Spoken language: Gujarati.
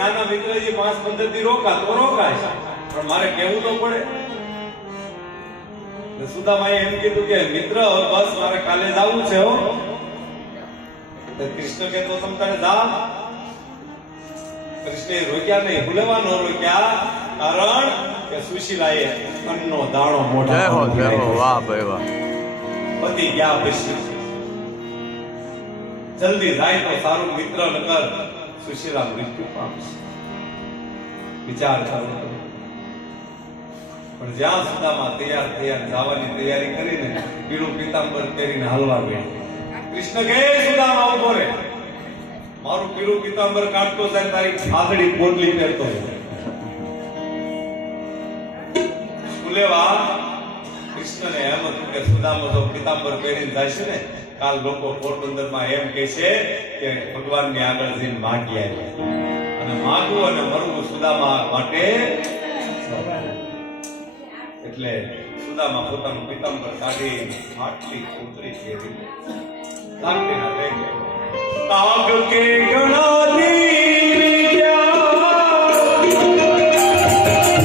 નાના મિત્રજી 5-15 દી રોકા તો રોકાય, પણ મારે કહેવું તો પડે. સુદામાએ એમ કીધું કે મિત્ર બસ મારે કાલે જવું છે હો. કૃષ્ણ કે તો તમ તારે જા. કૃષ્ણે રોક્યા નહીં, ભૂલેવા ન રોક્યા, કારણ કે સુશીલાએ અન્નનો દાણો મોઢામાં મૂકી. વાહ ભાઈ વાહ. પતિ ગયા પછી જલ્દી જાય તો સારું, મિત્ર નકર સુશીલા મૃત્યુ પામશે. વિચાર કરો. પણ જ્યાં સુદામા તૈયાર જવાની તૈયારી કરીને પીળું પીતાંબર પહેરીને હાલવા ગયા. કૃષ્ણ કહે સુદામા ઉભો રે, મારું પીળું પીતાંબર કાઢતો જાય, તારી ફાદડી પોટલી પહેરતો સુલેવા. કૃષ્ણને એમ હતું કે સુદામા જો પીતાંબર પહેરીને જાય છે ને, કાલ લોકો પોરબંદરમાં એમ કહે છે કે ભગવાનની આગળ જઈને માગી આવ્યા, અને માગવું અને મરવું સુદામા માટે. એટલે સુદામા પોતાનું પીતાંબર કાઢી આટલી ઉતરી પહેરી કાગ કે ગણ